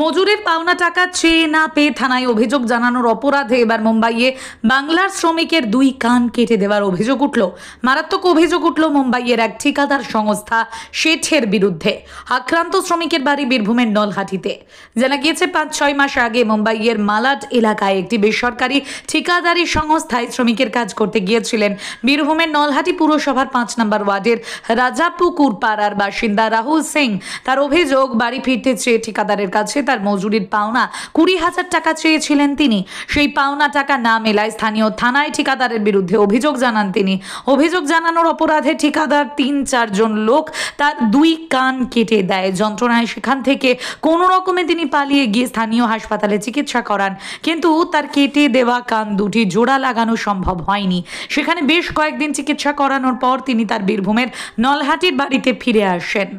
মজুরির পাওনা টাকা চেয়ে না পেয়ে থানায় অভিযোগ জানানোর অপরাধে এবার মুম্বাইয়ে বাংলার শ্রমিকের 2 কান কেটে দেওয়ার অভিযোগ উঠল। মারাত্মক অভিযোগ উঠল মুম্বাইয়ের এক ঠিকাদার সংস্থা শেঠের বিরুদ্ধে। আক্রান্ত শ্রমিকের বাড়ি বীরভূমের নলহাটিতে। জানা গিয়েছে 5-6 মাস আগে মুম্বাইয়ের মালাড এলাকায় একটি বেসরকারি ঠিকাদারি সংস্থায় শ্রমিকের কাজ করতে গিয়েছিলেন বীরভূমের নলহাটি পুরসভার 5 নম্বর ওয়ার্ডের রাজাপুকুর পাড়ার বাসিন্দা রাহুল সিং। তার অভিযোগ, বাড়ি ফিরতে চেয়ে ঠিকাদারের কাছে তার মজুরির পাওনা 20,000 টাকা চেয়েছিলেন তিনি। সেই পাওনা টাকা না মেলায় স্থানীয় থানায় ঠিকাদারের বিরুদ্ধে অভিযোগ জানান তিনি। অভিযোগ জানানোর অপরাধে ঠিকাদার 3-4 জন লোক তার 2 কান কেটে দেয়। যন্ত্রণায় সেখান থেকে কোনো রকমে তিনি পালিয়ে গিয়ে স্থানীয় হাসপাতালে চিকিৎসা করান, কিন্তু তার কেটে দেওয়া কান দুটি জোড়া লাগানো সম্ভব হয়নি। সেখানে বেশ কয়েকদিন চিকিৎসা করানোর পর তিনি তার বীরভূমের নলহাটির বাড়িতে ফিরে আসেন।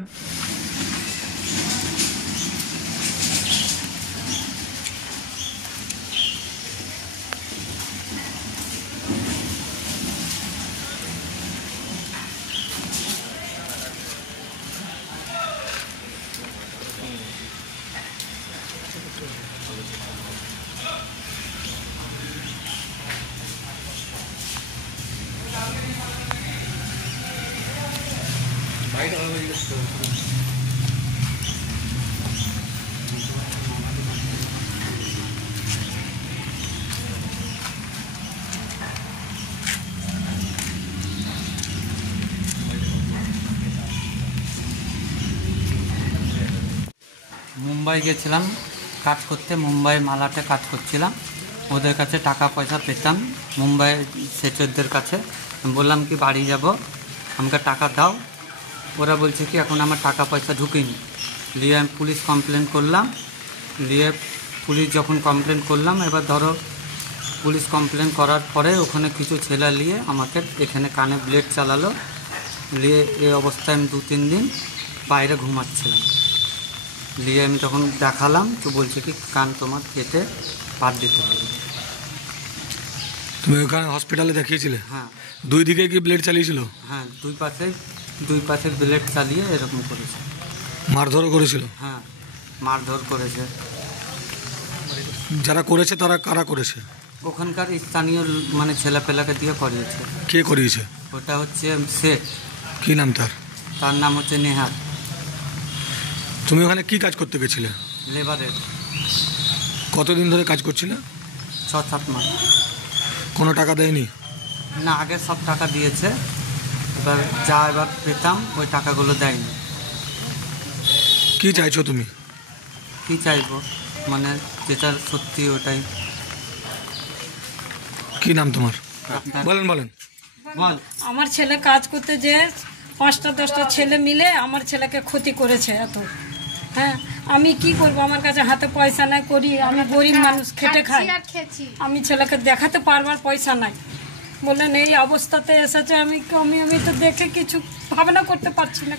মুম্বাই গেছিলাম কাজ করতে, মুম্বাই মালাটে কাজ করছিলাম। ওদের কাছে টাকা পয়সা পেতাম, মুম্বাই সেচরদের কাছে। বললাম কি বাড়ি যাব, আমাকে টাকা দাও। ওরা বলছে কি এখন আমার টাকা পয়সা ঢুকিনি। নিয়ে আমি পুলিশ কমপ্লেন করলাম। নিয়ে পুলিশ যখন কমপ্লেন করলাম, এবার ধরো পুলিশ কমপ্লেন করার পরে ওখানে কিছু ছেলে নিয়ে আমাকে এখানে কানে ব্লেড চালালো। নিয়ে এই অবস্থায় আমি 2-3 দিন বাইরে ঘুমাচ্ছিলাম। নিয়ে আমি তখন দেখালাম, তো বলছে কি কান তোমার কেটে বাদ দিতে হবে। তুমি ওখানে হসপিটালে দেখিয়েছিলে? হ্যাঁ। 2 দিকে কি ব্লেড চালিয়েছিল? হ্যাঁ, দুই পাশে ব্লেড চালিয়ে এরকম করেছে। মারধরও করেছিল? হ্যাঁ, মারধর করেছে। যারা করেছে তারা কারা করেছে? ওখানকার স্থানীয় মানে ছেলেপেলাকে দিয়ে করিয়েছে। কে করিয়েছে? ওটা হচ্ছে শেঠ। কি নাম তার? তার নাম হচ্ছে নেহার। তুমি ওখানে কি কাজ করতে গেছিলে? লেবারের। কতদিন ধরে কাজ করছিলে? 6-7 মাস। কোনো টাকা দেয়নি? না, আগে সব টাকা দিয়েছে, এবার পেতাম ওই টাকাগুলো দেয়নি। কি চাইছো তুমি? কি চাইবো মানে যেটা সত্যি ওটাই। কি নাম তোমার? বলেন বল। আমার ছেলে কাজ করতে যে 5টা-10টা ছেলে মিলে আমার ছেলেকে ক্ষতি করেছে এত। হ্যাঁ, আমি কি করব, আমার কাছে হাতে পয়সা নাই, করি আমি গরিব মানুষ, খেটে খাই। আমি ছেলেকে দেখাতে পারবার পয়সা নাই। বললেন এই অবস্থাতে এসেছে, আমি তো দেখে কিছু ভাবনা করতে পারছি না।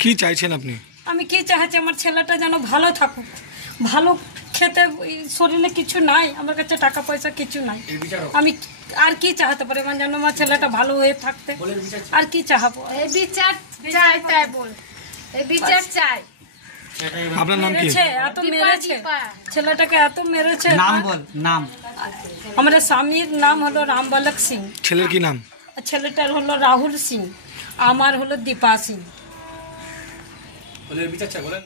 কি চাইছেন আপনি? আমি কি চাইছি, আমার ছেলেটা যেন ভালো থাকুক, ভালো খেতে, শরীরে কিছু নাই, আমার কাছে টাকা পয়সা কিছু নাই। আমি আর কি চাইতে পারি, মানে যেন আমার ছেলেটা ভালো হয়ে থাকতে, আর কি চাহাবো? এই বিচার চাই, তাই বল, এই বিচার চাই। আপনার নাম কি? এত মেরেছে ছেলেটাকে, এত মেরেছে। নাম বল। নাম? আমার স্বামীর নাম হলো রামবালক সিং। ছেলের কি নাম? ছেলেটার হলো রাহুল সিং, আমার হলো দীপা সিং।